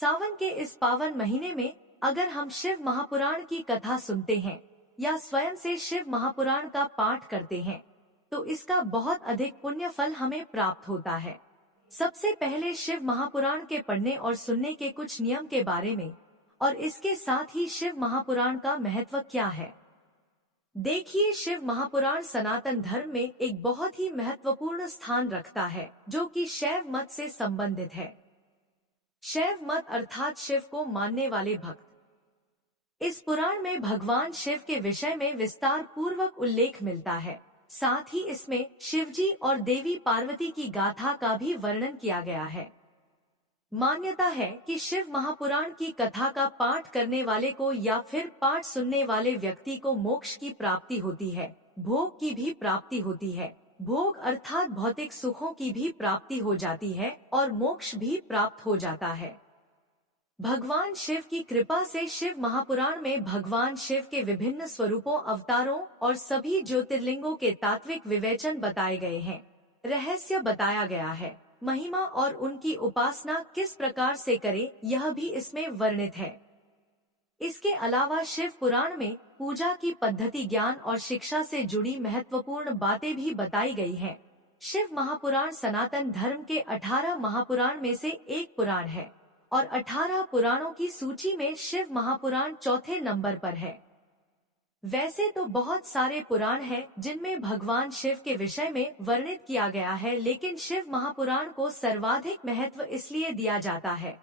सावन के इस पावन महीने में अगर हम शिव महापुराण की कथा सुनते हैं या स्वयं से शिव महापुराण का पाठ करते हैं तो इसका बहुत अधिक पुण्य फल हमें प्राप्त होता है। सबसे पहले शिव महापुराण के पढ़ने और सुनने के कुछ नियम के बारे में और इसके साथ ही शिव महापुराण का महत्व क्या है। देखिए, शिव महापुराण सनातन धर्म में एक बहुत ही महत्वपूर्ण स्थान रखता है जो कि शैव मत से संबंधित है। शैव मत अर्थात शिव को मानने वाले भक्त। इस पुराण में भगवान शिव के विषय में विस्तार पूर्वक उल्लेख मिलता है। साथ ही इसमें शिवजी और देवी पार्वती की गाथा का भी वर्णन किया गया है। मान्यता है कि शिव महापुराण की कथा का पाठ करने वाले को या फिर पाठ सुनने वाले व्यक्ति को मोक्ष की प्राप्ति होती है, भोग की भी प्राप्ति होती है। भोग अर्थात भौतिक सुखों की भी प्राप्ति हो जाती है और मोक्ष भी प्राप्त हो जाता है। भगवान शिव की कृपा से शिव महापुराण में भगवान शिव के विभिन्न स्वरूपों, अवतारों और सभी ज्योतिर्लिंगों के तात्विक विवेचन बताए गए हैं, रहस्य बताया गया है। महिमा और उनकी उपासना किस प्रकार से करें यह भी इसमें वर्णित है। इसके अलावा शिव पुराण में पूजा की पद्धति, ज्ञान और शिक्षा से जुड़ी महत्वपूर्ण बातें भी बताई गई हैं। शिव महापुराण सनातन धर्म के 18 महापुराण में से एक पुराण है और 18 पुराणों की सूची में शिव महापुराण चौथे नंबर पर है। वैसे तो बहुत सारे पुराण हैं जिनमें भगवान शिव के विषय में वर्णित किया गया है, लेकिन शिव महापुराण को सर्वाधिक महत्व इसलिए दिया जाता है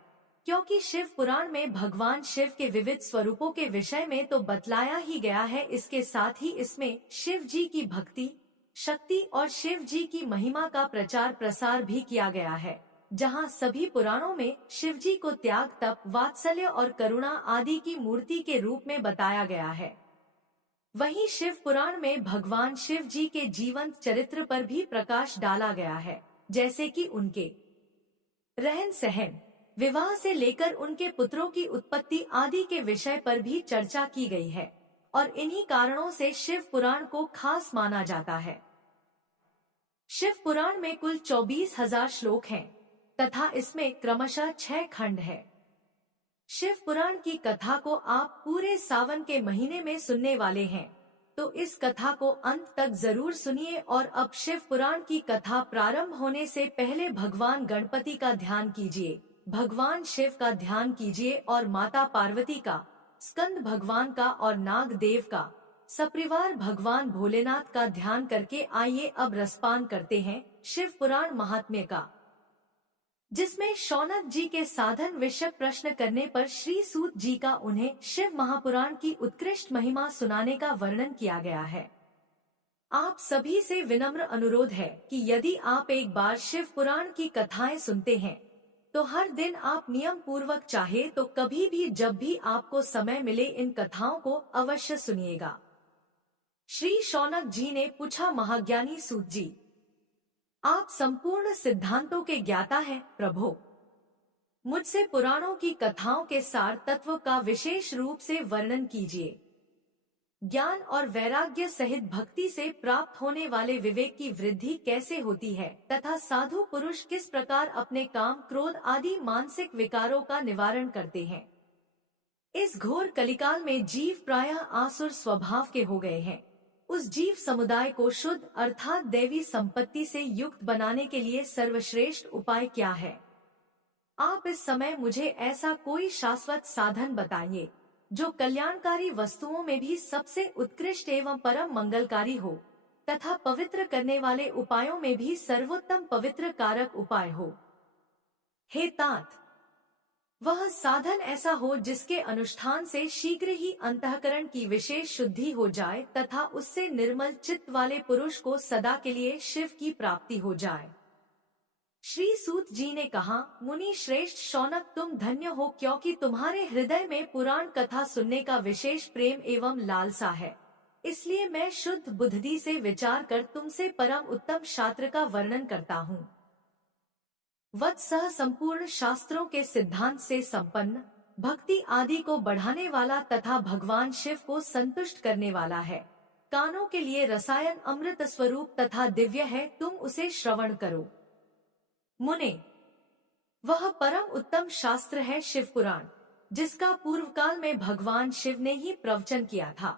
क्योंकि शिव पुराण में भगवान शिव के विविध स्वरूपों के विषय में तो बतलाया ही गया है, इसके साथ ही इसमें शिव जी की भक्ति, शक्ति और शिव जी की महिमा का प्रचार प्रसार भी किया गया है। जहां सभी पुराणों में शिव जी को त्याग, तप, वात्सल्य और करुणा आदि की मूर्ति के रूप में बताया गया है। वहीं शिव पुराण में भगवान शिव जी के जीवंत चरित्र पर भी प्रकाश डाला गया है, जैसे कि उनके रहन सहन, विवाह से लेकर उनके पुत्रों की उत्पत्ति आदि के विषय पर भी चर्चा की गई है और इन्हीं कारणों से शिव पुराण को खास माना जाता है। शिव पुराण में कुल 24,000 श्लोक हैं तथा इसमें क्रमशः 6 खंड है। शिव पुराण की कथा को आप पूरे सावन के महीने में सुनने वाले हैं तो इस कथा को अंत तक जरूर सुनिए। और अब शिव पुराण की कथा प्रारंभ होने से पहले भगवान गणपति का ध्यान कीजिए, भगवान शिव का ध्यान कीजिए और माता पार्वती का, स्कंद भगवान का और नाग देव का, सपरिवार भगवान भोलेनाथ का ध्यान करके आइए अब रसपान करते हैं शिव पुराण महात्म्य का, जिसमें शौनक जी के साधन विषय प्रश्न करने पर श्री सूत जी का उन्हें शिव महापुराण की उत्कृष्ट महिमा सुनाने का वर्णन किया गया है। आप सभी से विनम्र अनुरोध है कि यदि आप एक बार शिव पुराण की कथाएं सुनते हैं तो हर दिन आप नियम पूर्वक चाहे तो कभी भी जब भी आपको समय मिले इन कथाओं को अवश्य सुनिएगा। श्री शौनक जी ने पूछा, महाज्ञानी सूत जी, आप संपूर्ण सिद्धांतों के ज्ञाता हैं प्रभो, मुझसे पुराणों की कथाओं के सार तत्व का विशेष रूप से वर्णन कीजिए। ज्ञान और वैराग्य सहित भक्ति से प्राप्त होने वाले विवेक की वृद्धि कैसे होती है तथा साधु पुरुष किस प्रकार अपने काम, क्रोध आदि मानसिक विकारों का निवारण करते हैं। इस घोर कलिकाल में जीव प्रायः आसुर स्वभाव के हो गए हैं। उस जीव समुदाय को शुद्ध अर्थात दैवी संपत्ति से युक्त बनाने के लिए सर्वश्रेष्ठ उपाय क्या है? आप इस समय मुझे ऐसा कोई शाश्वत साधन बताइए जो कल्याणकारी वस्तुओं में भी सबसे उत्कृष्ट एवं परम मंगलकारी हो तथा पवित्र करने वाले उपायों में भी सर्वोत्तम पवित्र कारक उपाय हो। हे तात, वह साधन ऐसा हो जिसके अनुष्ठान से शीघ्र ही अंतःकरण की विशेष शुद्धि हो जाए तथा उससे निर्मल चित्त वाले पुरुष को सदा के लिए शिव की प्राप्ति हो जाए। श्री सूत जी ने कहा, मुनि श्रेष्ठ शौनक, तुम धन्य हो क्योंकि तुम्हारे हृदय में पुराण कथा सुनने का विशेष प्रेम एवं लालसा है। इसलिए मैं शुद्ध बुद्धि से विचार कर तुमसे परम उत्तम शास्त्र का वर्णन करता हूँ। वत्सह संपूर्ण शास्त्रों के सिद्धांत से संपन्न, भक्ति आदि को बढ़ाने वाला तथा भगवान शिव को संतुष्ट करने वाला है। कानों के लिए रसायन अमृत स्वरूप तथा दिव्य है, तुम उसे श्रवण करो। मुने, वह परम उत्तम शास्त्र है शिव पुराण, जिसका पूर्व काल में भगवान शिव ने ही प्रवचन किया था।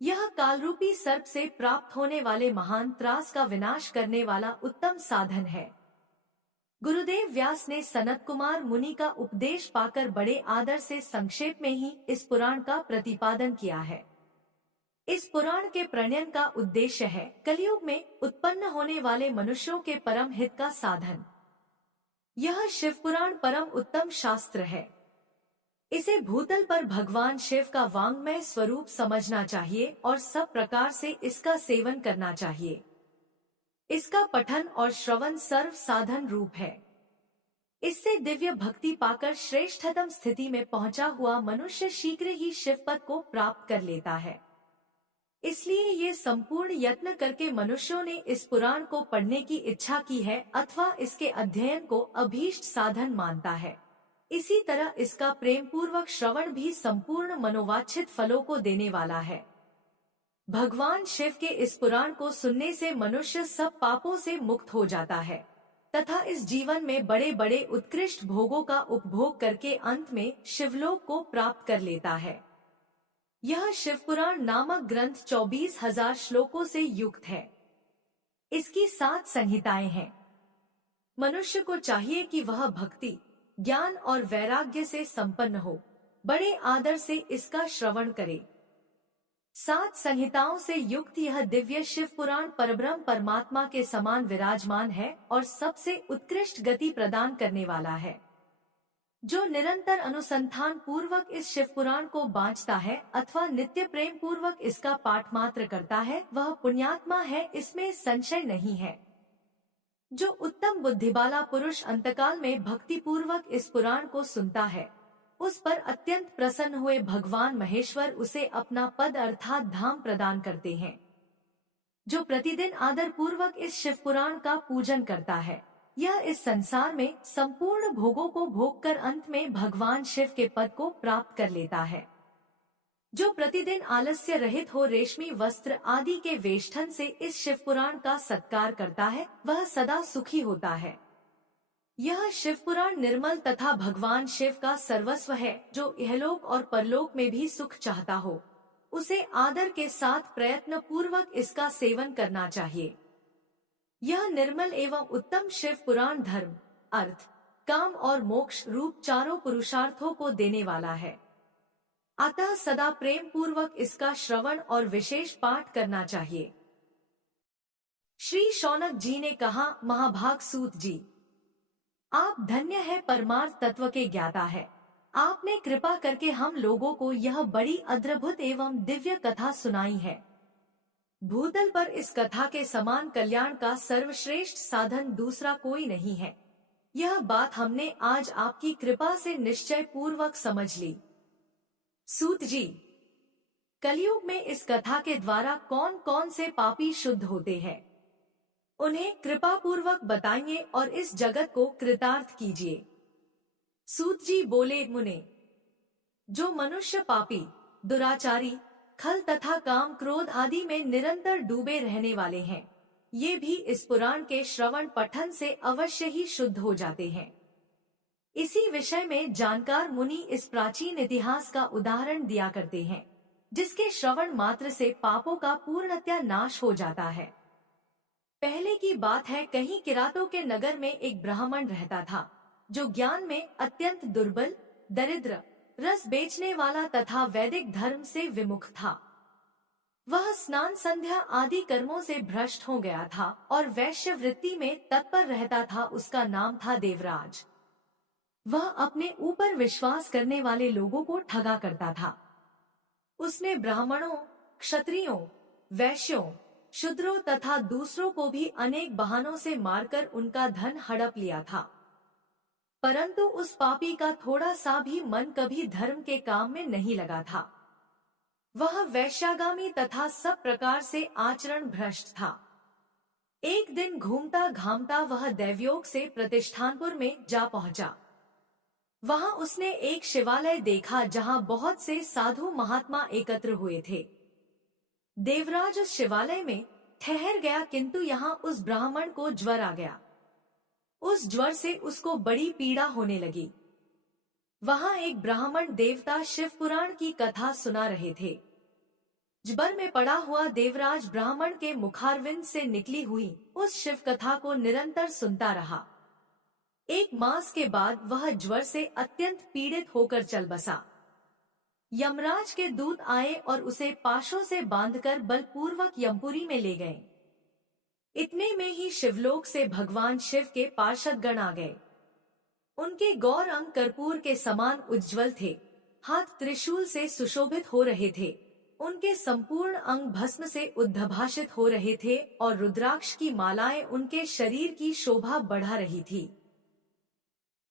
यह कालरूपी सर्प से प्राप्त होने वाले महान त्रास का विनाश करने वाला उत्तम साधन है। गुरुदेव व्यास ने सनत कुमार मुनि का उपदेश पाकर बड़े आदर से संक्षेप में ही इस पुराण का प्रतिपादन किया है। इस पुराण के प्रणयन का उद्देश्य है कलयुग में उत्पन्न होने वाले मनुष्यों के परम हित का साधन। यह शिव पुराण परम उत्तम शास्त्र है। इसे भूतल पर भगवान शिव का वांग्मय स्वरूप समझना चाहिए और सब प्रकार से इसका सेवन करना चाहिए। इसका पठन और श्रवण सर्व साधन रूप है। इससे दिव्य भक्ति पाकर श्रेष्ठतम स्थिति में पहुंचा हुआ मनुष्य शीघ्र ही शिव पद को प्राप्त कर लेता है। इसलिए ये संपूर्ण यत्न करके मनुष्यों ने इस पुराण को पढ़ने की इच्छा की है अथवा इसके अध्ययन को अभीष्ट साधन मानता है। इसी तरह इसका प्रेम पूर्वक श्रवण भी संपूर्ण मनोवांछित फलों को देने वाला है। भगवान शिव के इस पुराण को सुनने से मनुष्य सब पापों से मुक्त हो जाता है तथा इस जीवन में बड़े बड़े उत्कृष्ट भोगों का उपभोग करके अंत में शिवलोक को प्राप्त कर लेता है। यह शिव पुराण नामक ग्रंथ 24,000 श्लोकों से युक्त है। इसकी 7 संहिताएं हैं। मनुष्य को चाहिए कि वह भक्ति, ज्ञान और वैराग्य से संपन्न हो, बड़े आदर से इसका श्रवण करे। 7 संहिताओं से युक्त यह दिव्य शिव पुराण परब्रह्म परमात्मा के समान विराजमान है और सबसे उत्कृष्ट गति प्रदान करने वाला है। जो निरंतर अनुसंधान पूर्वक इस शिव पुराण को बाँचता है अथवा नित्य प्रेम पूर्वक इसका पाठ मात्र करता है वह पुण्यात्मा है, इसमें संशय नहीं है। जो उत्तम बुद्धिवाला पुरुष अंतकाल में भक्ति पूर्वक इस पुराण को सुनता है, उस पर अत्यंत प्रसन्न हुए भगवान महेश्वर उसे अपना पद अर्थात धाम प्रदान करते हैं। जो प्रतिदिन आदर पूर्वक इस शिव पुराण का पूजन करता है, यह इस संसार में संपूर्ण भोगों को भोग कर अंत में भगवान शिव के पद को प्राप्त कर लेता है। जो प्रतिदिन आलस्य रहित हो रेशमी वस्त्र आदि के वेष्टन से इस शिव पुराण का सत्कार करता है, वह सदा सुखी होता है। यह शिव पुराण निर्मल तथा भगवान शिव का सर्वस्व है। जो इहलोक और परलोक में भी सुख चाहता हो, उसे आदर के साथ प्रयत्न पूर्वक इसका सेवन करना चाहिए। यह निर्मल एवं उत्तम शिव पुराण धर्म, अर्थ, काम और मोक्ष रूप चारों पुरुषार्थों को देने वाला है। अतः सदा प्रेम पूर्वक इसका श्रवण और विशेष पाठ करना चाहिए। श्री शौनक जी ने कहा, महाभाग सूत जी, आप धन्य है, परमार्थ तत्व के ज्ञाता है। आपने कृपा करके हम लोगों को यह बड़ी अद्भुत एवं दिव्य कथा सुनाई है। भूतल पर इस कथा के समान कल्याण का सर्वश्रेष्ठ साधन दूसरा कोई नहीं है। यह बात हमने आज आपकी कृपा से निश्चय पूर्वक समझ ली। सूत जी, कलयुग में इस कथा के द्वारा कौन कौन से पापी शुद्ध होते हैं, उन्हें कृपा पूर्वक बताइए और इस जगत को कृतार्थ कीजिए। सूत जी बोले, मुने, जो मनुष्य पापी, दुराचारी, खल तथा काम क्रोध आदि में निरंतर डूबे रहने वाले हैं, ये भी इस पुराण के श्रवण पठन से अवश्य ही शुद्ध हो जाते हैं। इसी विषय में जानकार मुनि इस प्राचीन इतिहास का उदाहरण दिया करते हैं, जिसके श्रवण मात्र से पापों का पूर्णतया नाश हो जाता है। पहले की बात है, कहीं किरातों के नगर में एक ब्राह्मण रहता था, जो ज्ञान में अत्यंत दुर्बल, दरिद्र, रस बेचने वाला तथा वैदिक धर्म से विमुख था। वह स्नान संध्या आदि कर्मों से भ्रष्ट हो गया था और वैश्य वृत्ति में तत्पर रहता था। उसका नाम था देवराज। वह अपने ऊपर विश्वास करने वाले लोगों को ठगा करता था। उसने ब्राह्मणों, क्षत्रियों, वैश्यों, शूद्रों तथा दूसरों को भी अनेक बहानों से मारकर उनका धन हड़प लिया था। परंतु उस पापी का थोड़ा सा भी मन कभी धर्म के काम में नहीं लगा था। वह वैश्यागामी तथा सब प्रकार से आचरण भ्रष्ट था। एक दिन घूमता घामता वह दैवयोग से प्रतिष्ठानपुर में जा पहुंचा। वहां उसने एक शिवालय देखा जहां बहुत से साधु महात्मा एकत्र हुए थे। देवराज उस शिवालय में ठहर गया, किंतु यहाँ उस ब्राह्मण को ज्वर आ गया। उस ज्वर से उसको बड़ी पीड़ा होने लगी। वहां एक ब्राह्मण देवता शिव पुराण की कथा सुना रहे थे। ज्वर में पड़ा हुआ देवराज ब्राह्मण के मुखारविंद से निकली हुई उस शिव कथा को निरंतर सुनता रहा। एक मास के बाद वह ज्वर से अत्यंत पीड़ित होकर चल बसा। यमराज के दूत आए और उसे पाशों से बांधकर बलपूर्वक यमपुरी में ले गए। इतने में ही शिवलोक से भगवान शिव के पार्षदगण आ गए। उनके गौर अंग कर्पूर के समान उज्ज्वल थे, हाथ त्रिशूल से सुशोभित हो रहे थे। उनके संपूर्ण अंग भस्म से उद्भाषित हो रहे थे और रुद्राक्ष की मालाएं उनके शरीर की शोभा बढ़ा रही थी।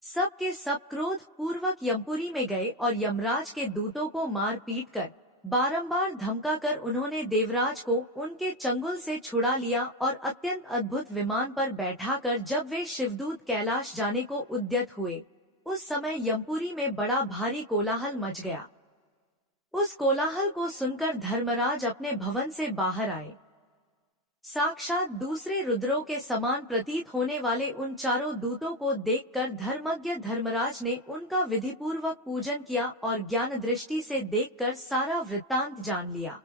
सब के सब क्रोध पूर्वक यमपुरी में गए और यमराज के दूतों को मार पीट कर बारंबार धमकाकर उन्होंने देवराज को उनके चंगुल से छुड़ा लिया और अत्यंत अद्भुत विमान पर बैठाकर जब वे शिवदूत कैलाश जाने को उद्यत हुए, उस समय यमपुरी में बड़ा भारी कोलाहल मच गया। उस कोलाहल को सुनकर धर्मराज अपने भवन से बाहर आए। साक्षात दूसरे रुद्रों के समान प्रतीत होने वाले उन चारों दूतों को देखकर धर्मज्ञ धर्मराज ने उनका विधिपूर्वक पूजन किया और ज्ञान दृष्टि से देखकर सारा वृत्तांत जान लिया।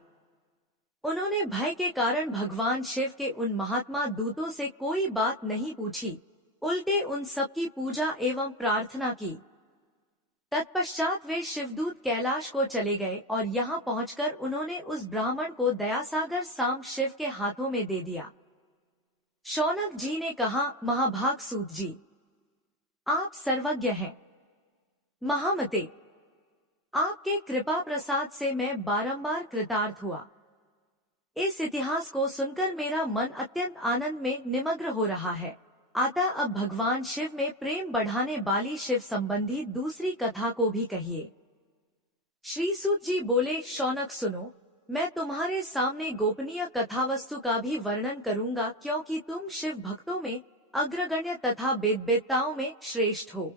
उन्होंने भय के कारण भगवान शिव के उन महात्मा दूतों से कोई बात नहीं पूछी, उल्टे उन सबकी पूजा एवं प्रार्थना की। तत्पश्चात वे शिवदूत कैलाश को चले गए और यहाँ पहुंचकर उन्होंने उस ब्राह्मण को दयासागर सांब शिव के हाथों में दे दिया। शौनक जी ने कहा, महाभाग सूत जी, आप सर्वज्ञ हैं। महामते, आपके कृपा प्रसाद से मैं बारंबार कृतार्थ हुआ। इस इतिहास को सुनकर मेरा मन अत्यंत आनंद में निमग्न हो रहा है। अतः अब भगवान शिव में प्रेम बढ़ाने वाली शिव संबंधी दूसरी कथा को भी कहिए। श्री सूत जी बोले, शौनक सुनो, मैं तुम्हारे सामने गोपनीय कथा वस्तु का भी वर्णन करूंगा, क्योंकि तुम शिव भक्तों में अग्रगण्य तथा वेदवेत्ताओं में श्रेष्ठ हो।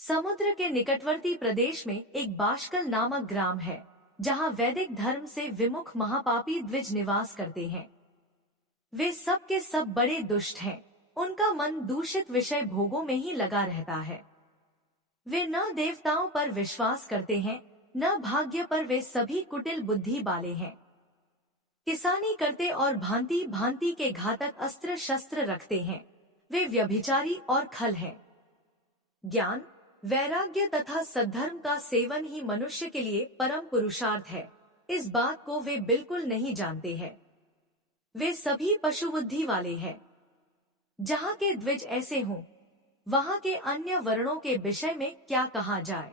समुद्र के निकटवर्ती प्रदेश में एक बाष्कल नामक ग्राम है, जहाँ वैदिक धर्म से विमुख महापापी द्विज निवास करते हैं। वे सब के सब बड़े दुष्ट हैं। उनका मन दूषित विषय भोगों में ही लगा रहता है। वे न देवताओं पर विश्वास करते हैं, न भाग्य पर। वे सभी कुटिल बुद्धि वाले हैं। किसानी करते और भांति भांति के घातक अस्त्र शस्त्र रखते हैं। वे व्यभिचारी और खल हैं। ज्ञान, वैराग्य तथा सद्धर्म का सेवन ही मनुष्य के लिए परम पुरुषार्थ है, इस बात को वे बिल्कुल नहीं जानते हैं। वे सभी पशु बुद्धि वाले हैं। जहाँ के द्विज ऐसे हों, वहाँ के अन्य वर्णों के विषय में क्या कहा जाए।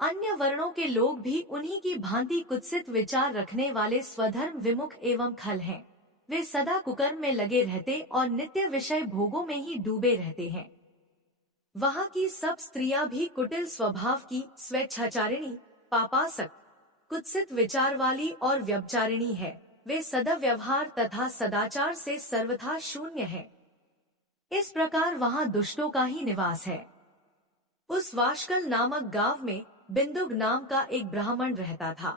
अन्य वर्णों के लोग भी उन्हीं की भांति कुत्सित विचार रखने वाले स्वधर्म विमुख एवं खल हैं। वे सदा कुकर्म में लगे रहते और नित्य विषय भोगों में ही डूबे रहते हैं। वहाँ की सब स्त्रियां भी कुटिल स्वभाव की, स्वेच्छाचारिणी, पापासक्त, कुत्सित विचार वाली और व्यभिचारिणी है। वे सदव्यवहार तथा सदाचार से सर्वथा शून्य है। इस प्रकार वहाँ दुष्टों का ही निवास है। उस वाष्कल नामक गांव में बिंदुक नाम का एक ब्राह्मण रहता था।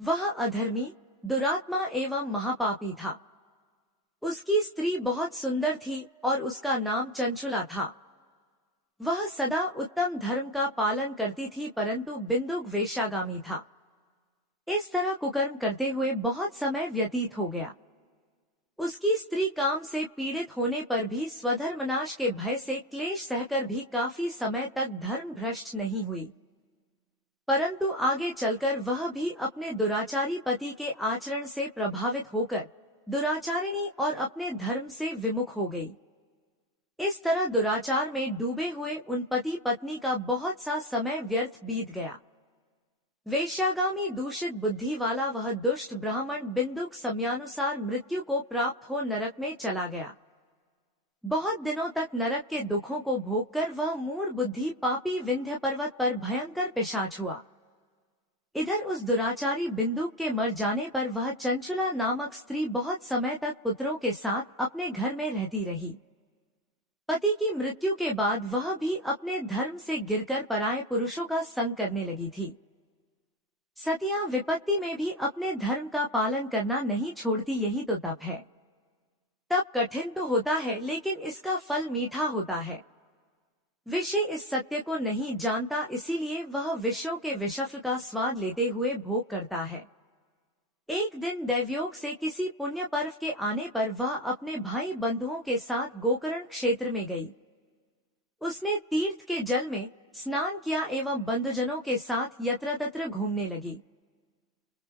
वह अधर्मी, दुरात्मा एवं महापापी था। उसकी स्त्री बहुत सुंदर थी और उसका नाम चंचुला था। वह सदा उत्तम धर्म का पालन करती थी, परंतु बिंदुक वेश्यागामी था। इस तरह कुकर्म करते हुए बहुत समय व्यतीत हो गया। उसकी स्त्री काम से पीड़ित होने पर भी स्वधर्मनाश के भय से क्लेश सहकर भी काफी समय तक धर्म भ्रष्ट नहीं हुई, परंतु आगे चलकर वह भी अपने दुराचारी पति के आचरण से प्रभावित होकर दुराचारिणी और अपने धर्म से विमुख हो गई। इस तरह दुराचार में डूबे हुए उन पति पत्नी का बहुत सा समय व्यर्थ बीत गया। वेश्यागामी दूषित बुद्धि वाला वह दुष्ट ब्राह्मण बिंदुक समयानुसार मृत्यु को प्राप्त हो नरक में चला गया। बहुत दिनों तक नरक के दुखों को भोगकर वह मूढ़ बुद्धि पापी विंध्य पर्वत पर भयंकर पिशाच हुआ। इधर उस दुराचारी बिंदुक के मर जाने पर वह चंचुला नामक स्त्री बहुत समय तक पुत्रों के साथ अपने घर में रहती रही। पति की मृत्यु के बाद वह भी अपने धर्म से गिरकर पराये पुरुषों का संग करने लगी थी। सतियां विपत्ति में भी अपने धर्म का पालन करना नहीं छोड़ती, यही तो तप है। तब कठिन तो होता है लेकिन इसका फल मीठा होता है। विषय इस सत्य को नहीं जानता, इसीलिए वह विषयों के विषफल का स्वाद लेते हुए भोग करता है। एक दिन दैवयोग से किसी पुण्य पर्व के आने पर वह अपने भाई बंधुओं के साथ गोकर्ण क्षेत्र में गई। उसने तीर्थ के जल में स्नान किया एवं बंधुजनों के साथ यत्र तत्र घूमने लगी।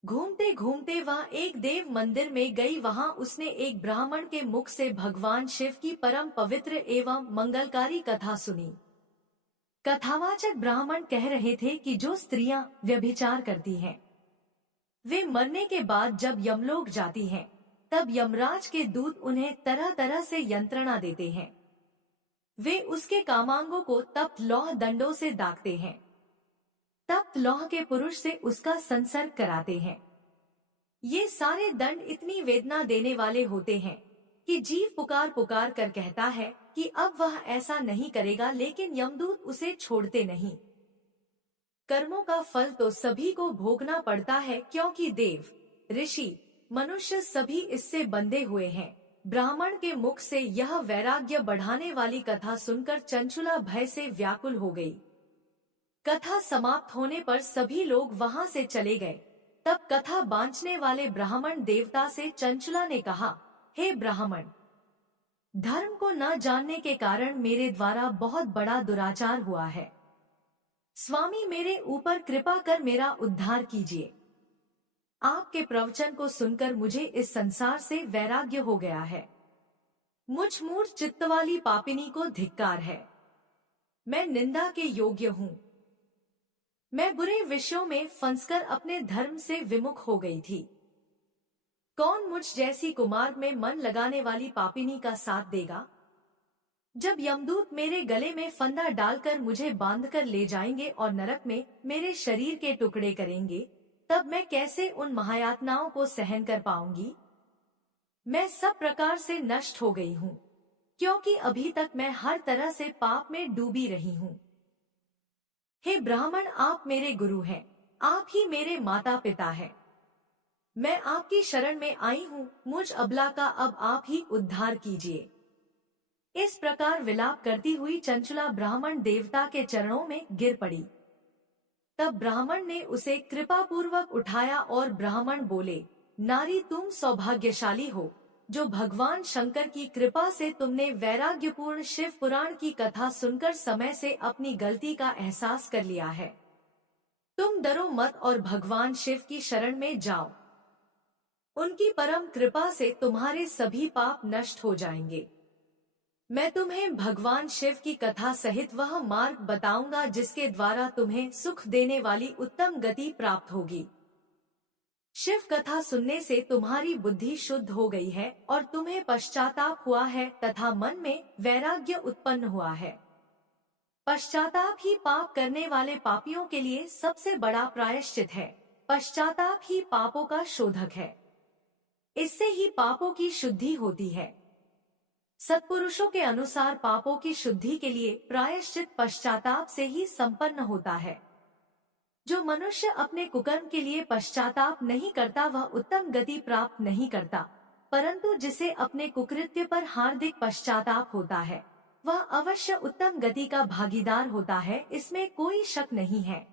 घूमते घूमते वह एक देव मंदिर में गई। वहां उसने एक ब्राह्मण के मुख से भगवान शिव की परम पवित्र एवं मंगलकारी कथा सुनी। कथावाचक ब्राह्मण कह रहे थे कि जो स्त्रियां व्यभिचार करती हैं, वे मरने के बाद जब यमलोक जाती हैं, तब यमराज के दूत उन्हें तरह तरह से यंत्रणा देते हैं। वे उसके कामांगों को तप्त लौह दंडों से दागते हैं। तप्त लौह के पुरुष से उसका संसर्ग कराते हैं। ये सारे दंड इतनी वेदना देने वाले होते हैं कि जीव पुकार पुकार कर कहता है कि अब वह ऐसा नहीं करेगा, लेकिन यमदूत उसे छोड़ते नहीं। कर्मों का फल तो सभी को भोगना पड़ता है, क्योंकि देव, ऋषि, मनुष्य सभी इससे बंधे हुए हैं। ब्राह्मण के मुख से यह वैराग्य बढ़ाने वाली कथा सुनकर चंचुला भय से व्याकुल हो गई। कथा समाप्त होने पर सभी लोग वहां से चले गए। तब कथा बांचने वाले ब्राह्मण देवता से चंचुला ने कहा, हे ब्राह्मण, धर्म को न जानने के कारण मेरे द्वारा बहुत बड़ा दुराचार हुआ है। स्वामी, मेरे ऊपर कृपा कर मेरा उद्धार कीजिए। आपके प्रवचन को सुनकर मुझे इस संसार से वैराग्य हो गया है। मुझ मूर्ख चित्त वाली पापिनी को धिक्कार है। मैं निंदा के योग्य हूँ। मैं बुरे विषयों में फंसकर अपने धर्म से विमुख हो गई थी। कौन मुझ जैसी कुमार्ग में मन लगाने वाली पापिनी का साथ देगा? जब यमदूत मेरे गले में फंदा डालकर मुझे बांधकर ले जाएंगे और नरक में मेरे शरीर के टुकड़े करेंगे, तब मैं कैसे उन महायातनाओं को सहन कर पाऊंगी? मैं सब प्रकार से नष्ट हो गई हूँ, क्योंकि अभी तक मैं हर तरह से पाप में डूबी रही हूँ। हे ब्राह्मण, आप मेरे गुरु हैं, आप ही मेरे माता पिता हैं। मैं आपकी शरण में आई हूँ, मुझ अबला का अब आप ही उद्धार कीजिए। इस प्रकार विलाप करती हुई चंचुला ब्राह्मण देवता के चरणों में गिर पड़ी। तब ब्राह्मण ने उसे कृपा पूर्वक उठाया और ब्राह्मण बोले, नारी, तुम सौभाग्यशाली हो, जो भगवान शंकर की कृपा से तुमने वैराग्यपूर्ण शिव पुराण की कथा सुनकर समय से अपनी गलती का एहसास कर लिया है। तुम डरो मत और भगवान शिव की शरण में जाओ। उनकी परम कृपा से तुम्हारे सभी पाप नष्ट हो जाएंगे। मैं तुम्हें भगवान शिव की कथा सहित वह मार्ग बताऊंगा जिसके द्वारा तुम्हें सुख देने वाली उत्तम गति प्राप्त होगी। शिव कथा सुनने से तुम्हारी बुद्धि शुद्ध हो गई है और तुम्हें पश्चाताप हुआ है तथा मन में वैराग्य उत्पन्न हुआ है। पश्चाताप ही पाप करने वाले पापियों के लिए सबसे बड़ा प्रायश्चित है। पश्चाताप ही पापों का शोधक है। इससे ही पापों की शुद्धि होती है। सत्पुरुषों के अनुसार पापों की शुद्धि के लिए प्रायश्चित पश्चाताप से ही संपन्न होता है। जो मनुष्य अपने कुकर्म के लिए पश्चाताप नहीं करता वह उत्तम गति प्राप्त नहीं करता, परंतु जिसे अपने कुकृत्य पर हार्दिक पश्चाताप होता है वह अवश्य उत्तम गति का भागीदार होता है, इसमें कोई शक नहीं है।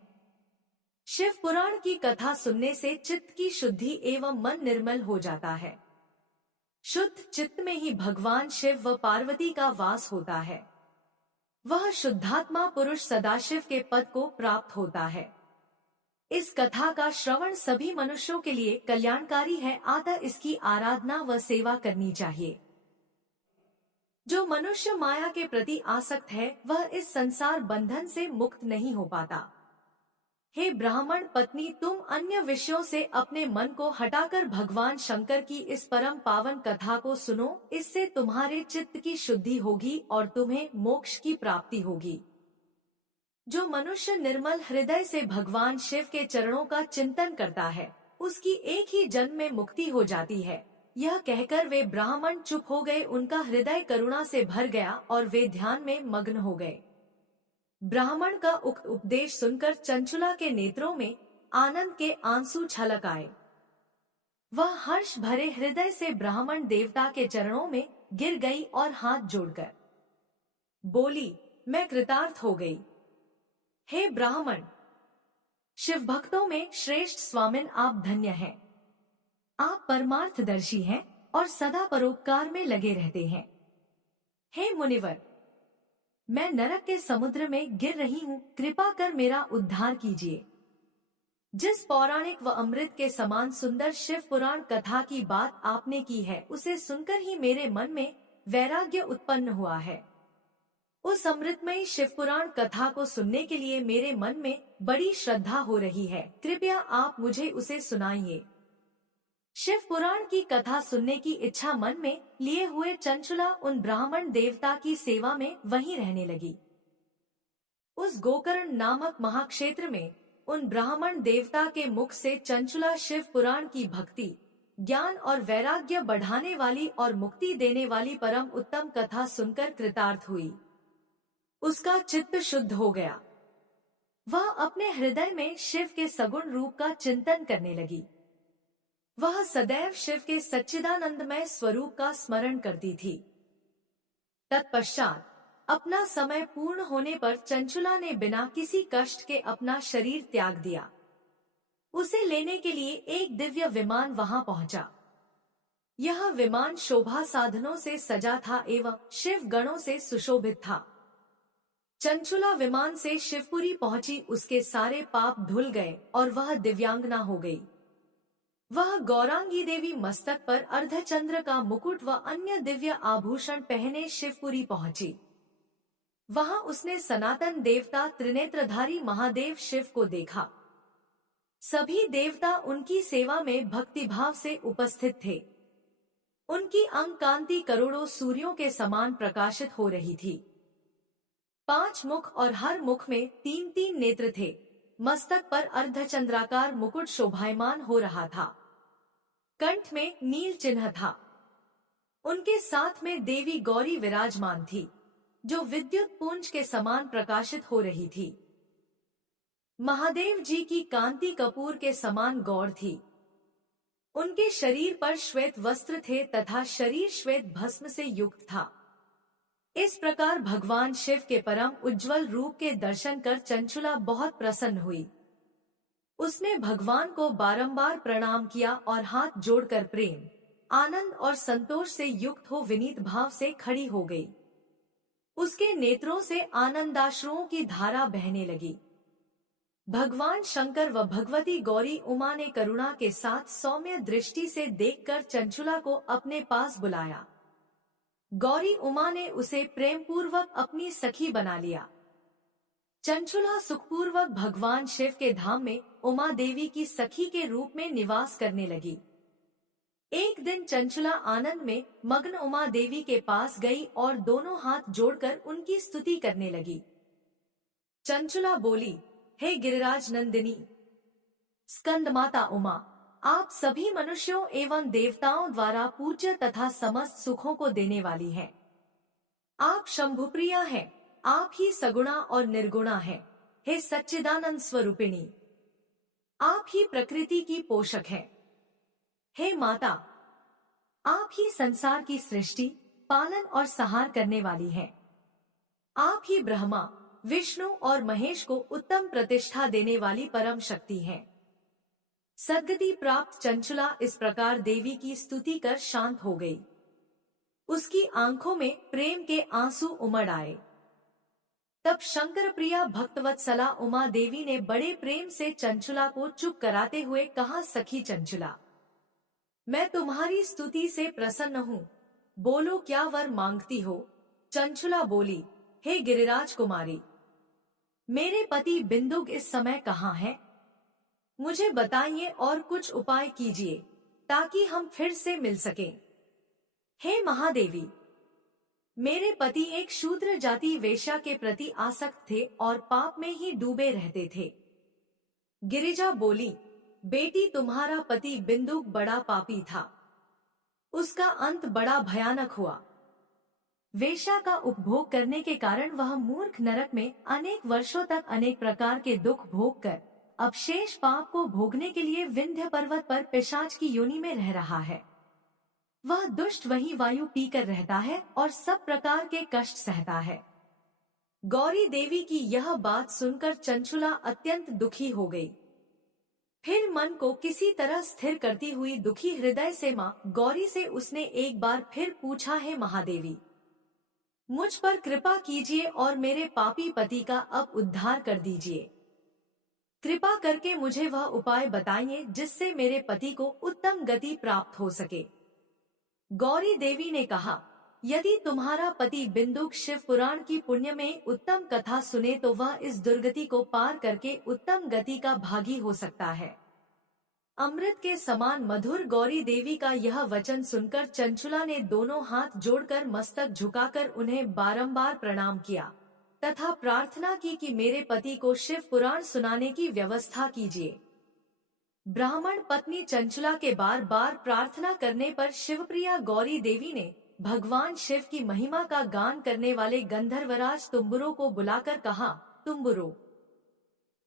शिव पुराण की कथा सुनने से चित्त की शुद्धि एवं मन निर्मल हो जाता है। शुद्ध चित्त में ही भगवान शिव व पार्वती का वास होता है। वह शुद्धात्मा पुरुष सदाशिव के पद को प्राप्त होता है। इस कथा का श्रवण सभी मनुष्यों के लिए कल्याणकारी है, अतः इसकी आराधना व सेवा करनी चाहिए। जो मनुष्य माया के प्रति आसक्त है वह इस संसार बंधन से मुक्त नहीं हो पाता। हे ब्राह्मण पत्नी, तुम अन्य विषयों से अपने मन को हटाकर भगवान शंकर की इस परम पावन कथा को सुनो। इससे तुम्हारे चित्त की शुद्धि होगी और तुम्हें मोक्ष की प्राप्ति होगी। जो मनुष्य निर्मल हृदय से भगवान शिव के चरणों का चिंतन करता है उसकी एक ही जन्म में मुक्ति हो जाती है। यह कहकर वे ब्राह्मण चुप हो गए। उनका हृदय करुणा से भर गया और वे ध्यान में मग्न हो गए। ब्राह्मण का उक्त उपदेश सुनकर चंचुला के नेत्रों में आनंद के आंसू छलक आए। वह हर्ष भरे हृदय से ब्राह्मण देवता के चरणों में गिर गई और हाथ जोड़कर बोली, मैं कृतार्थ हो गई। हे ब्राह्मण, शिव भक्तों में श्रेष्ठ स्वामिन आप धन्य हैं। आप परमार्थदर्शी हैं और सदा परोपकार में लगे रहते हैं। हे मुनिवर, मैं नरक के समुद्र में गिर रही हूँ, कृपा कर मेरा उद्धार कीजिए। जिस पौराणिक व अमृत के समान सुंदर शिव पुराण कथा की बात आपने की है, उसे सुनकर ही मेरे मन में वैराग्य उत्पन्न हुआ है। उस अमृतमयी शिव पुराण कथा को सुनने के लिए मेरे मन में बड़ी श्रद्धा हो रही है। कृपया आप मुझे उसे सुनाइए। शिव पुराण की कथा सुनने की इच्छा मन में लिए हुए चंचुला उन ब्राह्मण देवता की सेवा में वहीं रहने लगी। उस गोकर्ण नामक महाक्षेत्र में उन ब्राह्मण देवता के मुख से चंचुला शिव पुराण की भक्ति, ज्ञान और वैराग्य बढ़ाने वाली और मुक्ति देने वाली परम उत्तम कथा सुनकर कृतार्थ हुई। उसका चित्त शुद्ध हो गया। वह अपने हृदय में शिव के सगुण रूप का चिंतन करने लगी। वह सदैव शिव के सच्चिदानंदमय स्वरूप का स्मरण करती थी। तत्पश्चात अपना समय पूर्ण होने पर चंचुला ने बिना किसी कष्ट के अपना शरीर त्याग दिया। उसे लेने के लिए एक दिव्य विमान वहां पहुंचा। यह विमान शोभा साधनों से सजा था एवं शिव गणों से सुशोभित था। चंचुला विमान से शिवपुरी पहुंची, उसके सारे पाप धुल गए और वह दिव्यांगना हो गई। वह गौरांगी देवी मस्तक पर अर्धचंद्र का मुकुट व अन्य दिव्य आभूषण पहने शिवपुरी पहुंची। वहां उसने सनातन देवता त्रिनेत्रधारी महादेव शिव को देखा। सभी देवता उनकी सेवा में भक्तिभाव से उपस्थित थे। उनकी अंग कांति करोड़ों सूर्यों के समान प्रकाशित हो रही थी। 5 मुख और हर मुख में 3-3 नेत्र थे। मस्तक पर अर्धचंद्राकार मुकुट शोभायमान हो रहा था। कंठ में नील चिन्ह था। उनके साथ में देवी गौरी विराजमान थी, जो विद्युत पुंज के समान प्रकाशित हो रही थी। महादेव जी की कांति कपूर के समान गौर थी। उनके शरीर पर श्वेत वस्त्र थे तथा शरीर श्वेत भस्म से युक्त था। इस प्रकार भगवान शिव के परम उज्जवल रूप के दर्शन कर चंचुला बहुत प्रसन्न हुई। उसने भगवान को बारंबार प्रणाम किया और हाथ जोड़कर प्रेम, आनंद और संतोष से युक्त हो विनीत भाव से खड़ी हो गई। उसके नेत्रों से आनंदाश्रुओं की धारा बहने लगी। भगवान शंकर व भगवती गौरी उमा ने करुणा के साथ सौम्य दृष्टि से देखकर चंचुला को अपने पास बुलाया। गौरी उमा ने उसे प्रेम पूर्वक अपनी सखी बना लिया। चंचुला सुखपूर्वक भगवान शिव के धाम में उमा देवी की सखी के रूप में निवास करने लगी। एक दिन चंचुला आनंद में मग्न उमा देवी के पास गई और दोनों हाथ जोड़कर उनकी स्तुति करने लगी। चंचुला बोली, हे गिरिराज नंदिनी स्कंद माता उमा, आप सभी मनुष्यों एवं देवताओं द्वारा पूज्य तथा समस्त सुखों को देने वाली हैं। आप शंभुप्रिया हैं। आप ही सगुणा और निर्गुणा हैं। हे सच्चिदानंद स्वरूपिणी, आप ही प्रकृति की पोषक हैं। हे माता, आप ही संसार की सृष्टि, पालन और संहार करने वाली हैं। आप ही ब्रह्मा, विष्णु और महेश को उत्तम प्रतिष्ठा देने वाली परम शक्ति हैं। सद्गति प्राप्त चंचुला इस प्रकार देवी की स्तुति कर शांत हो गई। उसकी आंखों में प्रेम के आंसू उमड़ आए। तब शंकर प्रिया भक्तवत्सला उमा देवी ने बड़े प्रेम से चंचुला को चुप कराते हुए कहा, सखी चंचुला, मैं तुम्हारी स्तुति से प्रसन्न हूँ। बोलो क्या वर मांगती हो। चंचुला बोली, हे गिरिराज कुमारी, मेरे पति बिंदुक इस समय कहाँ हैं? मुझे बताइए और कुछ उपाय कीजिए ताकि हम फिर से मिल सकें। हे महादेवी, मेरे पति एक शूद्र जाति वेश्या के प्रति आसक्त थे और पाप में ही डूबे रहते थे। गिरिजा बोली, बेटी तुम्हारा पति बिंदुक बड़ा पापी था। उसका अंत बड़ा भयानक हुआ। वेश्या का उपभोग करने के कारण वह मूर्ख नरक में अनेक वर्षों तक अनेक प्रकार के दुख भोग कर अब शेष पाप को भोगने के लिए विंध्य पर्वत पर पिशाच की योनि में रह रहा है। वह दुष्ट वहीं वायु पीकर रहता है और सब प्रकार के कष्ट सहता है। गौरी देवी की यह बात सुनकर चंचुला अत्यंत दुखी हो गई। फिर मन को किसी तरह स्थिर करती हुई दुखी हृदय से मां गौरी से उसने एक बार फिर पूछा, है महादेवी, मुझ पर कृपा कीजिए और मेरे पापी पति का अब उद्धार कर दीजिए। कृपा करके मुझे वह उपाय बताइए जिससे मेरे पति को उत्तम गति प्राप्त हो सके। गौरी देवी ने कहा, यदि तुम्हारा पति बिंदुक शिव पुराण की पुण्य में उत्तम कथा सुने तो वह इस दुर्गति को पार करके उत्तम गति का भागी हो सकता है। अमृत के समान मधुर गौरी देवी का यह वचन सुनकर चंचुला ने दोनों हाथ जोड़कर मस्तक झुकाकर उन्हें बारंबार प्रणाम किया तथा प्रार्थना की कि मेरे पति को शिव पुराण सुनाने की व्यवस्था कीजिए। ब्राह्मण पत्नी चंचुला के बार बार प्रार्थना करने पर शिवप्रिया गौरी देवी ने भगवान शिव की महिमा का गान करने वाले गंधर्वराज तुम्बुरो को बुलाकर कहा, तुम्बुरो,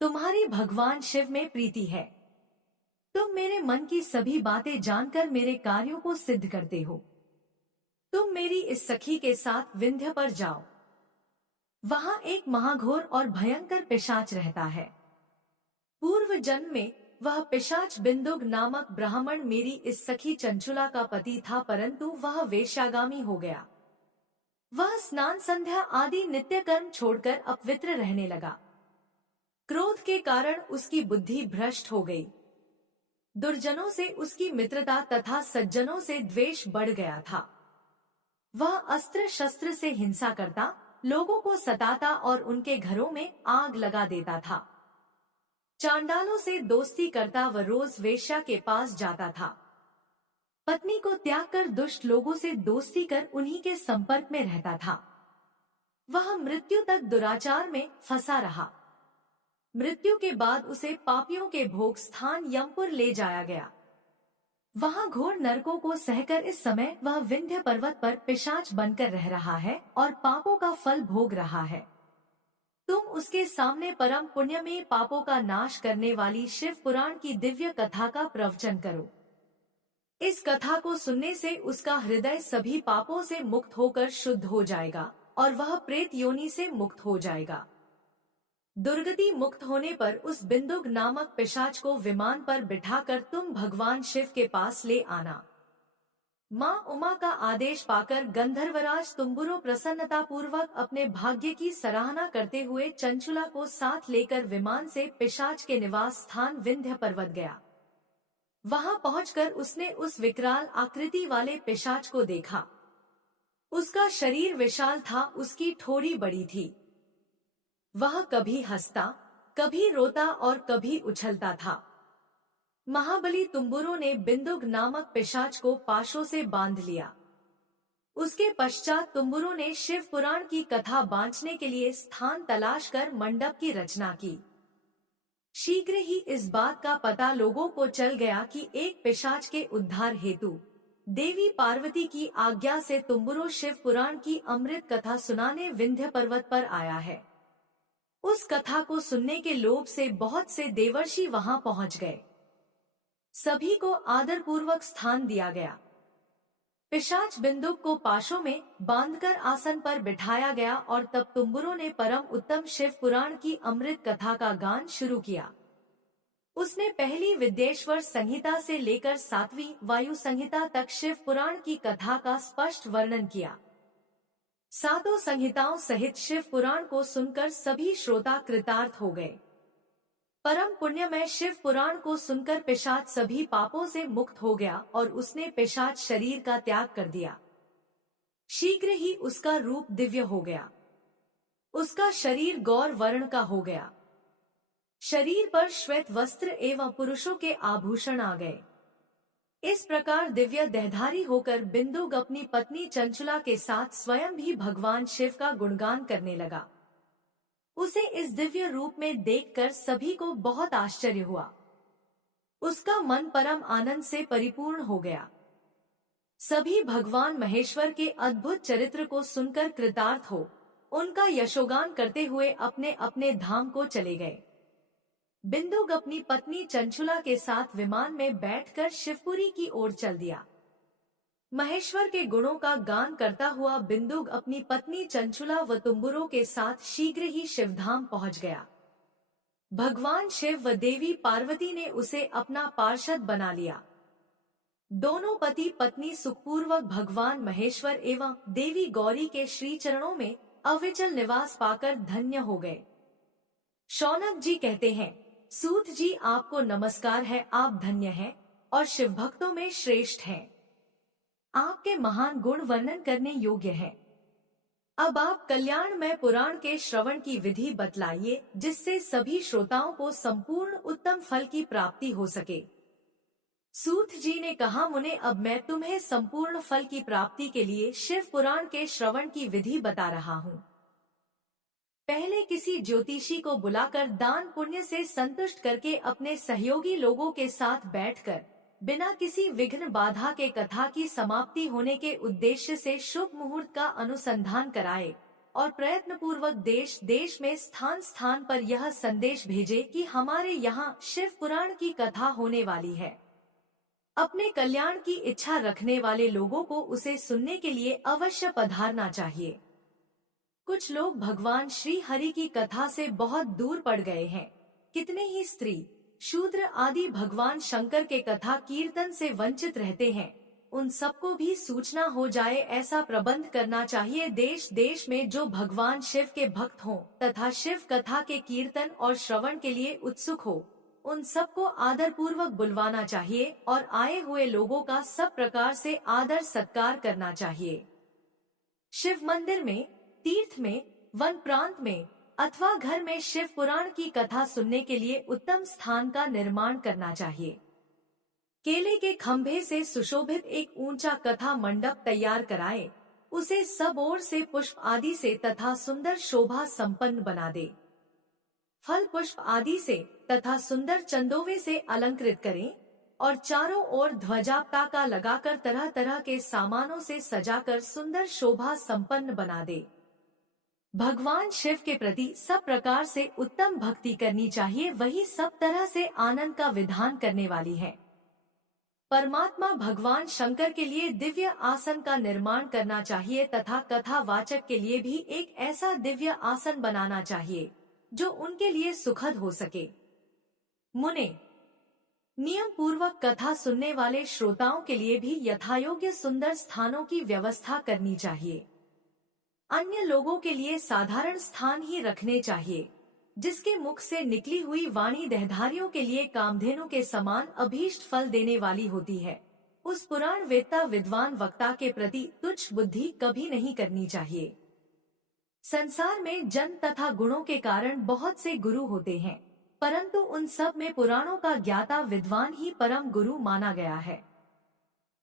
तुम्हारी भगवान शिव में प्रीति है। तुम मेरे मन की सभी बातें जानकर मेरे कार्यों को सिद्ध करते हो। तुम मेरी इस सखी के साथ विंध्य पर जाओ। वहां एक महाघोर और भयंकर पिशाच रहता है। पूर्व जन्म में वह पिशाच बिंदुक नामक ब्राह्मण मेरी इस सखी चंचुला का पति था, परंतु वह वेश्यागामी हो गया। वह स्नान संध्या आदि नित्य कर्म छोड़कर अपवित्र रहने लगा। क्रोध के कारण उसकी बुद्धि भ्रष्ट हो गई। दुर्जनों से उसकी मित्रता तथा सज्जनों से द्वेष बढ़ गया था। वह अस्त्र शस्त्र से हिंसा करता, लोगों को सताता और उनके घरों में आग लगा देता था। चांडालों से दोस्ती करता व रोज वेश्या के पास जाता था। पत्नी को त्याग कर दुष्ट लोगों से दोस्ती कर उन्हीं के संपर्क में रहता था। वह मृत्यु तक दुराचार में फंसा रहा। मृत्यु के बाद उसे पापियों के भोग स्थान यमपुर ले जाया गया। वहां घोर नरकों को सहकर इस समय वह विंध्य पर्वत पर पिशाच बनकर रह रहा है और पापों का फल भोग रहा है। तुम उसके सामने परम पुण्य में पापों का नाश करने वाली शिव पुराण की दिव्य कथा का प्रवचन करो। इस कथा को सुनने से उसका हृदय सभी पापों से मुक्त होकर शुद्ध हो जाएगा और वह प्रेत योनि से मुक्त हो जाएगा। दुर्गति मुक्त होने पर उस बिंदुक नामक पिशाच को विमान पर बिठाकर तुम भगवान शिव के पास ले आना। माँ उमा का आदेश पाकर गंधर्वराज तुम्बुरो प्रसन्नता पूर्वक अपने भाग्य की सराहना करते हुए चंचुला को साथ लेकर विमान से पिशाच के निवास स्थान विंध्य पर्वत गया। वहां पहुंचकर उसने उस विकराल आकृति वाले पिशाच को देखा। उसका शरीर विशाल था, उसकी ठोड़ी बड़ी थी। वह कभी हंसता, कभी रोता और कभी उछलता था। महाबली तुम्बुरो ने बिंदुक नामक पिशाच को पाशों से बांध लिया। उसके पश्चात तुम्बुरो ने शिव पुराण की कथा बांचने के लिए स्थान तलाश कर मंडप की रचना की। शीघ्र ही इस बात का पता लोगों को चल गया कि एक पिशाच के उद्धार हेतु देवी पार्वती की आज्ञा से तुम्बुरो शिव पुराण की अमृत कथा सुनाने विंध्य पर्वत पर आया है। उस कथा को सुनने के लोभ से बहुत से देवर्षि वहां पहुंच गए। सभी को आदर पूर्वक स्थान दिया गया। पिशाच बिंदुक को पाशों में बांधकर आसन पर बिठाया गया और तब तुम्बुरो ने परम उत्तम शिव पुराण की अमृत कथा का गान शुरू किया। उसने पहली विद्येश्वर संहिता से लेकर 7वीं वायु संहिता तक शिव पुराण की कथा का स्पष्ट वर्णन किया। सातों संहिताओं सहित शिव पुराण को सुनकर सभी श्रोता कृतार्थ हो गए। परम पुण्यमय शिव पुराण को सुनकर पिशाच सभी पापों से मुक्त हो गया और उसने पिशाच शरीर का त्याग कर दिया। शीघ्र ही उसका रूप दिव्य हो गया। उसका शरीर गौर वर्ण का हो गया। शरीर पर श्वेत वस्त्र एवं पुरुषों के आभूषण आ गए। इस प्रकार दिव्य देहधारी होकर बिंदुक अपनी पत्नी चंचुला के साथ स्वयं भी भगवान शिव का गुणगान करने लगा। उसे इस दिव्य रूप में देखकर सभी को बहुत आश्चर्य हुआ। उसका मन परम आनंद से परिपूर्ण हो गया। सभी भगवान महेश्वर के अद्भुत चरित्र को सुनकर कृतार्थ हो उनका यशोगान करते हुए अपने अपने धाम को चले गए। बिंदुक अपनी पत्नी चंचुला के साथ विमान में बैठकर शिवपुरी की ओर चल दिया। महेश्वर के गुणों का गान करता हुआ बिंदुक अपनी पत्नी चंचुला व तुम्बुरों के साथ शीघ्र ही शिवधाम पहुंच गया। भगवान शिव व देवी पार्वती ने उसे अपना पार्षद बना लिया। दोनों पति पत्नी सुखपूर्वक भगवान महेश्वर एवं देवी गौरी के श्री चरणों में अविचल निवास पाकर धन्य हो गए। शौनक जी कहते हैं, सूत जी आपको नमस्कार है, आप धन्य हैं और शिव भक्तों में श्रेष्ठ हैं। आपके महान गुण वर्णन करने योग्य है। अब आप कल्याणमय पुराण के श्रवण की विधि बतलाइए, जिससे सभी श्रोताओं को संपूर्ण उत्तम फल की प्राप्ति हो सके। सूत जी ने कहा, मुने अब मैं तुम्हें संपूर्ण फल की प्राप्ति के लिए शिव पुराण के श्रवण की विधि बता रहा हूँ। पहले किसी ज्योतिषी को बुलाकर दान पुण्य से संतुष्ट करके अपने सहयोगी लोगों के साथ बैठकर बिना किसी विघ्न बाधा के कथा की समाप्ति होने के उद्देश्य से शुभ मुहूर्त का अनुसंधान कराए और प्रयत्न पूर्वक देश देश में स्थान स्थान पर यह संदेश भेजे कि हमारे यहाँ शिव पुराण की कथा होने वाली है। अपने कल्याण की इच्छा रखने वाले लोगों को उसे सुनने के लिए अवश्य पधारना चाहिए। कुछ लोग भगवान श्री हरि की कथा से बहुत दूर पड़ गए हैं। कितने ही स्त्री शूद्र आदि भगवान शंकर के कथा कीर्तन से वंचित रहते हैं। उन सबको भी सूचना हो जाए ऐसा प्रबंध करना चाहिए। देश देश में जो भगवान शिव के भक्त हों तथा शिव कथा के कीर्तन और श्रवण के लिए उत्सुक हो, उन सबको आदर पूर्वक बुलवाना चाहिए और आए हुए लोगों का सब प्रकार से आदर सत्कार करना चाहिए। शिव मंदिर में, तीर्थ में, वन प्रांत में अथवा घर में शिव पुराण की कथा सुनने के लिए उत्तम स्थान का निर्माण करना चाहिए। केले के खंभे से सुशोभित एक ऊंचा कथा मंडप तैयार कराए, उसे सब ओर से पुष्प आदि से तथा सुंदर शोभा संपन्न बना दे। फल पुष्प आदि से तथा सुंदर चंदोवे से अलंकृत करें और चारों ओर ध्वजा पताका लगाकर तरह तरह के सामानों से सजाकर सुंदर शोभा संपन्न बना दे। भगवान शिव के प्रति सब प्रकार से उत्तम भक्ति करनी चाहिए, वही सब तरह से आनंद का विधान करने वाली है। परमात्मा भगवान शंकर के लिए दिव्य आसन का निर्माण करना चाहिए तथा कथा वाचक के लिए भी एक ऐसा दिव्य आसन बनाना चाहिए जो उनके लिए सुखद हो सके। मुने, नियम पूर्वक कथा सुनने वाले श्रोताओं के लिए भी यथायोग्य सुंदर स्थानों की व्यवस्था करनी चाहिए। अन्य लोगों के लिए साधारण स्थान ही रखने चाहिए, जिसके मुख से निकली हुई वाणी देहधारियों के लिए कामधेनु के समान अभीष्ट फल देने वाली होती है। उस पुराण वेत्ता विद्वान वक्ता के प्रति तुच्छ बुद्धि कभी नहीं करनी चाहिए। संसार में जन तथा गुणों के कारण बहुत से गुरु होते हैं, परंतु उन सब में पुराणों का ज्ञाता विद्वान ही परम गुरु माना गया है।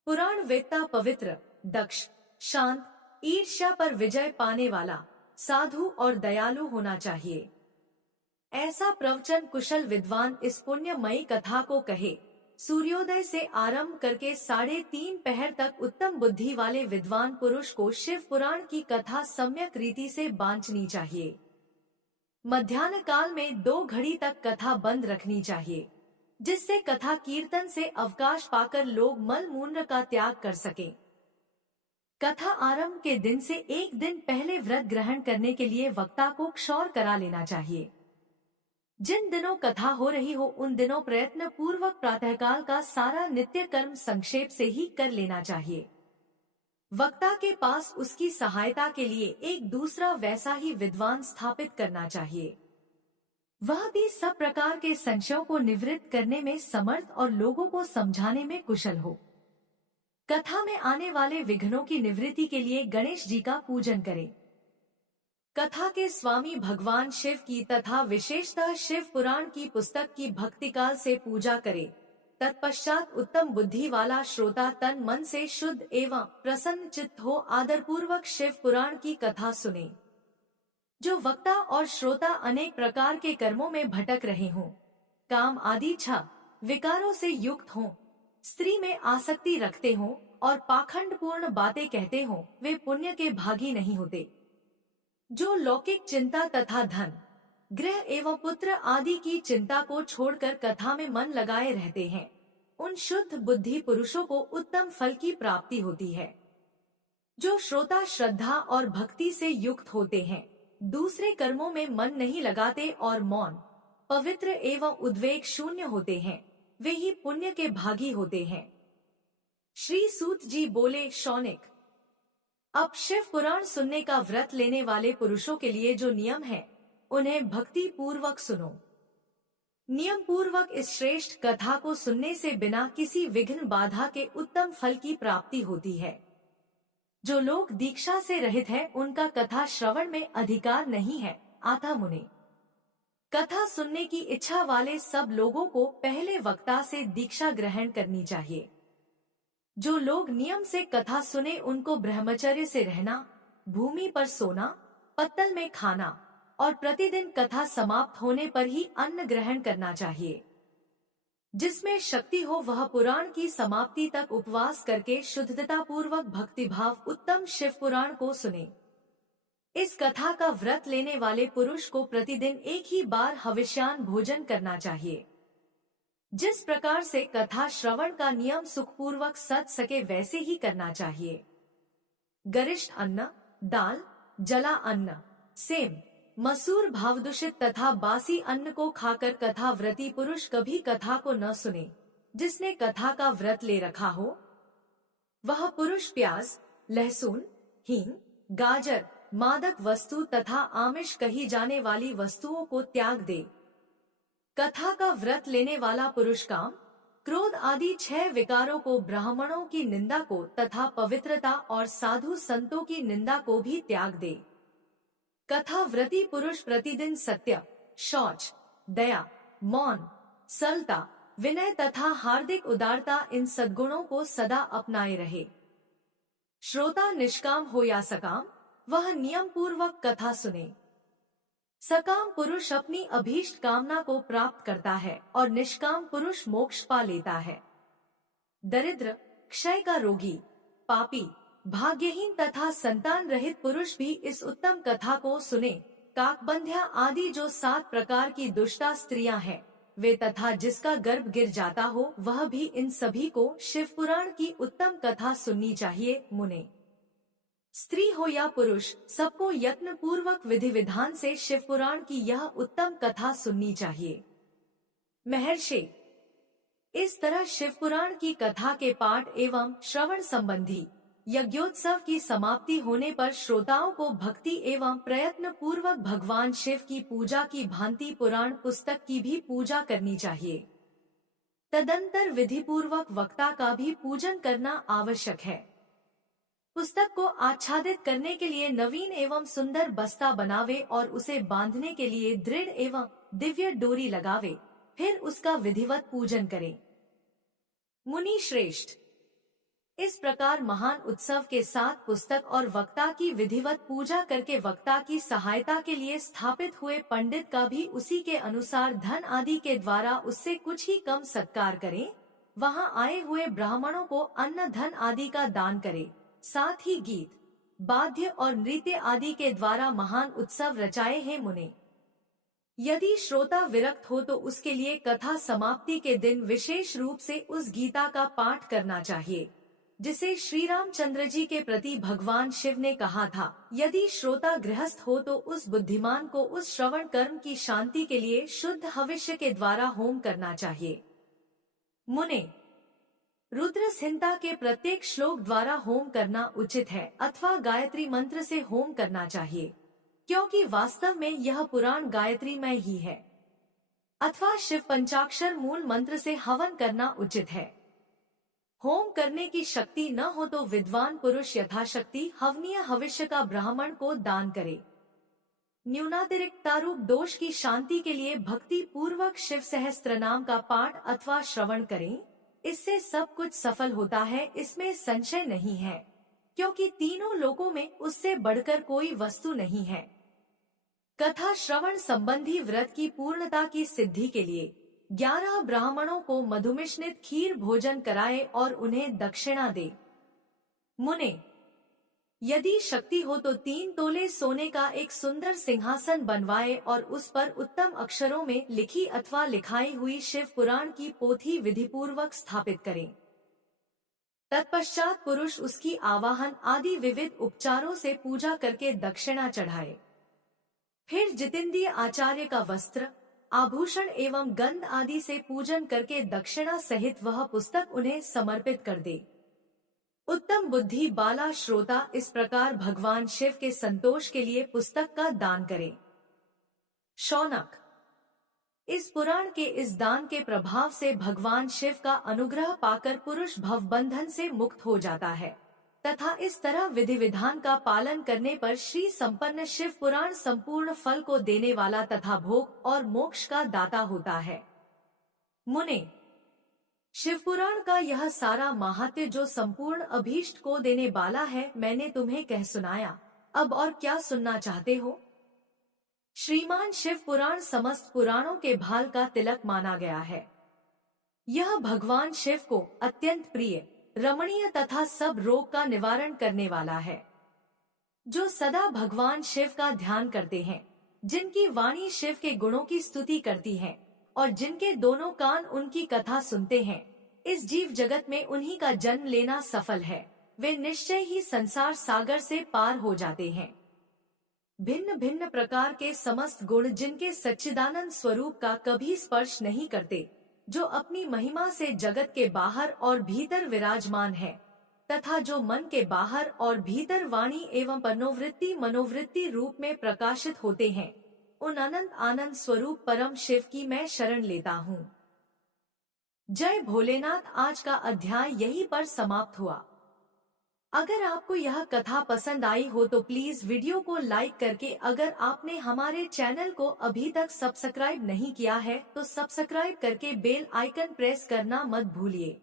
पुराण वेत्ता पवित्र, दक्ष, शांत, ईर्ष्या पर विजय पाने वाला, साधु और दयालु होना चाहिए। ऐसा प्रवचन कुशल विद्वान इस पुण्यमयी कथा को कहे। सूर्योदय से आरंभ करके 3:30 पहर तक उत्तम बुद्धि वाले विद्वान पुरुष को शिव पुराण की कथा सम्यक रीति से बांचनी चाहिए। मध्याह्न काल में 2 घड़ी तक कथा बंद रखनी चाहिए, जिससे कथा कीर्तन से अवकाश पाकर लोग मल मूत्र का त्याग कर सकें। कथा आरंभ के दिन से 1 दिन पहले व्रत ग्रहण करने के लिए वक्ता को क्षौर करा लेना चाहिए। जिन दिनों कथा हो रही हो उन दिनों प्रयत्न पूर्वक प्रातःकाल का सारा नित्य कर्म संक्षेप से ही कर लेना चाहिए। वक्ता के पास उसकी सहायता के लिए एक दूसरा वैसा ही विद्वान स्थापित करना चाहिए। वह भी सब प्रकार के संशयों को निवृत्त करने में समर्थ और लोगों को समझाने में कुशल हो। कथा में आने वाले विघ्नों की निवृत्ति के लिए गणेश जी का पूजन करें। कथा के स्वामी भगवान शिव की तथा विशेषतः शिव पुराण की पुस्तक की भक्तिकाल से पूजा करे। तत्पश्चात उत्तम बुद्धि वाला श्रोता तन मन से शुद्ध एवं प्रसन्न चित्त हो आदर पूर्वक शिव पुराण की कथा सुने। जो वक्ता और श्रोता अनेक प्रकार के कर्मों में भटक रहे हों, काम आदि 6 विकारों से युक्त हों, स्त्री में आसक्ति रखते हों और पाखंड पूर्ण बातें कहते हों, वे पुण्य के भागी नहीं होते। जो लौकिक चिंता तथा धन, गृह एवं पुत्र आदि की चिंता को छोड़कर कथा में मन लगाए रहते हैं, उन शुद्ध बुद्धि पुरुषों को उत्तम फल की प्राप्ति होती है। जो श्रोता श्रद्धा और भक्ति से युक्त होते हैं, दूसरे कर्मों में मन नहीं लगाते और मौन, पवित्र एवं उद्वेग शून्य होते हैं, वे ही पुण्य के भागी होते हैं। श्री सूत जी बोले, शौनिक, अब शिव पुराण सुनने का व्रत लेने वाले पुरुषों के लिए जो नियम है, उन्हें भक्ति पूर्वक सुनो। नियम पूर्वक इस श्रेष्ठ कथा को सुनने से बिना किसी विघ्न बाधा के उत्तम फल की प्राप्ति होती है। जो लोग दीक्षा से रहित है, उनका कथा श्रवण में अधिकार नहीं है। आता मुने, कथा सुनने की इच्छा वाले सब लोगों को पहले वक्ता से दीक्षा ग्रहण करनी चाहिए। जो लोग नियम से कथा सुने, उनको ब्रह्मचर्य से रहना, भूमि पर सोना, पत्तल में खाना और प्रतिदिन कथा समाप्त होने पर ही अन्न ग्रहण करना चाहिए। जिसमें शक्ति हो वह पुराण की समाप्ति तक उपवास करके शुद्धता पूर्वक भक्तिभाव उत्तम शिव पुराण को सुने। इस कथा का व्रत लेने वाले पुरुष को प्रतिदिन एक ही बार हविष्यान भोजन करना चाहिए। जिस प्रकार से कथा श्रवण का नियम सुखपूर्वक सध सके वैसे ही करना चाहिए। गरिष्ठ अन्न, दाल, जला अन्न, सेम, मसूर भावदूषित तथा बासी अन्न को खाकर कथा व्रती पुरुष कभी कथा को न सुने। जिसने कथा का व्रत ले रखा हो, वह पुरुष प्याज, लहसुन, हींग, गाजर, मादक वस्तु तथा आमिष कही जाने वाली वस्तुओं को त्याग दे। कथा का व्रत लेने वाला पुरुष काम, क्रोध आदि 6 विकारों को, ब्राह्मणों की निंदा को तथा पवित्रता और साधु संतों की निंदा को भी त्याग दे। कथा व्रती पुरुष प्रतिदिन सत्य, शौच, दया, मौन, सरलता, विनय तथा हार्दिक उदारता, इन सद्गुणों को सदा अपनाए रहे। श्रोता निष्काम हो या सकाम, वह नियम पूर्वक कथा सुने। सकाम पुरुष अपनी अभीष्ट कामना को प्राप्त करता है और निष्काम पुरुष मोक्ष पा लेता है। दरिद्र, क्षय का रोगी, पापी, भाग्यहीन तथा संतान रहित पुरुष भी इस उत्तम कथा को सुने। काकबंध्या आदि जो 7 प्रकार की दुष्टा स्त्रियां हैं, वे तथा जिसका गर्भ गिर जाता हो, वह भी, इन सभी को शिव पुराण की उत्तम कथा सुननी चाहिए। मुने, स्त्री हो या पुरुष, सबको यत्न पूर्वक विधि विधान से शिव पुराण की यह उत्तम कथा सुननी चाहिए। महर्षि, इस तरह शिव पुराण की कथा के पाठ एवं श्रवण संबंधी यज्ञोत्सव की समाप्ति होने पर श्रोताओं को भक्ति एवं प्रयत्न पूर्वक भगवान शिव की पूजा की भांति पुराण पुस्तक की भी पूजा करनी चाहिए। तदंतर विधि पूर्वक वक्ता का भी पूजन करना आवश्यक है। पुस्तक को आच्छादित करने के लिए नवीन एवं सुंदर बस्ता बनावे और उसे बांधने के लिए दृढ़ एवं दिव्य डोरी लगावे, फिर उसका विधिवत पूजन करे। मुनि श्रेष्ठ, इस प्रकार महान उत्सव के साथ पुस्तक और वक्ता की विधिवत पूजा करके वक्ता की सहायता के लिए स्थापित हुए पंडित का भी उसी के अनुसार धन आदि के द्वारा उससे कुछ ही कम सत्कार करें। वहां आए हुए ब्राह्मणों को अन्न धन आदि का दान करे। साथ ही गीत, वाद्य और नृत्य आदि के द्वारा महान उत्सव रचाए हैं। मुने, यदि श्रोता विरक्त हो तो उसके लिए कथा समाप्ति के दिन विशेष रूप से उस गीता का पाठ करना चाहिए, जिसे श्री रामचंद्र जी के प्रति भगवान शिव ने कहा था। यदि श्रोता गृहस्थ हो तो उस बुद्धिमान को उस श्रवण कर्म की शांति के लिए शुद्ध हविष्य के द्वारा होम करना चाहिए। मुने, रुद्र संहिता के प्रत्येक श्लोक द्वारा होम करना उचित है अथवा गायत्री मंत्र से होम करना चाहिए, क्योंकि वास्तव में यह पुराण गायत्री में ही है। अथवा शिव पंचाक्षर मूल मंत्र से हवन करना उचित है। होम करने की शक्ति न हो तो विद्वान पुरुष यथाशक्ति हवनीय हविष्य का ब्राह्मण को दान करे। न्यूनातिरिक्तारूप दोष की शांति के लिए भक्ति पूर्वक शिव सहस्त्र नाम का पाठ अथवा श्रवण करें। इससे सब कुछ सफल होता है, इसमें संशय नहीं है, क्योंकि तीनों लोकों में उससे बढ़कर कोई वस्तु नहीं है। कथा श्रवण संबंधी व्रत की पूर्णता की सिद्धि के लिए 11 ब्राह्मणों को मधुमिश्रित खीर भोजन कराए और उन्हें दक्षिणा दे। मुने, यदि शक्ति हो तो 3 तोले सोने का एक सुंदर सिंहासन बनवाए और उस पर उत्तम अक्षरों में लिखी अथवा लिखाई हुई शिव पुराण की पोथी विधिपूर्वक स्थापित करें। तत्पश्चात पुरुष उसकी आवाहन आदि विविध उपचारों से पूजा करके दक्षिणा चढ़ाए। फिर जितेंद्रिय आचार्य का वस्त्र, आभूषण एवं गंध आदि से पूजन करके दक्षिणा सहित वह पुस्तक उन्हें समर्पित कर दे। उत्तम बुद्धि बाला श्रोता इस प्रकार भगवान शिव के संतोष के लिए पुस्तक का दान करे। शौनक, इस पुराण के इस दान के प्रभाव से भगवान शिव का अनुग्रह पाकर पुरुष भवबंधन से मुक्त हो जाता है तथा इस तरह विधि विधान का पालन करने पर श्री संपन्न शिव पुराण संपूर्ण फल को देने वाला तथा भोग और मोक्ष का दाता होता है। मुने, शिव पुराण का यह सारा महात्म्य जो संपूर्ण अभीष्ट को देने वाला है मैंने तुम्हें कह सुनाया, अब और क्या सुनना चाहते हो। श्रीमान शिव पुराण समस्त पुराणों के भाल का तिलक माना गया है। यह भगवान शिव को अत्यंत प्रिय, रमणीय तथा सब रोग का निवारण करने वाला है। जो सदा भगवान शिव का ध्यान करते हैं, जिनकी वाणी शिव के गुणों की स्तुति करती है और जिनके दोनों कान उनकी कथा सुनते हैं, इस जीव जगत में उन्हीं का जन्म लेना सफल है। वे निश्चय ही संसार सागर से पार हो जाते हैं। भिन्न भिन्न प्रकार के समस्त गुण जिनके सच्चिदानंद स्वरूप का कभी स्पर्श नहीं करते, जो अपनी महिमा से जगत के बाहर और भीतर विराजमान है तथा जो मन के बाहर और भीतर वाणी एवं मनोवृत्ति रूप में प्रकाशित होते हैं, उन अनंत आनंद स्वरूप परम शिव की मैं शरण लेता हूँ। जय भोलेनाथ। आज का अध्याय यहीं पर समाप्त हुआ। अगर आपको यह कथा पसंद आई हो तो प्लीज वीडियो को लाइक करके, अगर आपने हमारे चैनल को अभी तक सब्सक्राइब नहीं किया है तो सब्सक्राइब करके बेल आइकन प्रेस करना मत भूलिए।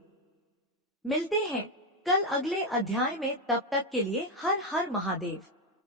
मिलते हैं कल अगले अध्याय में, तब तक के लिए हर हर महादेव।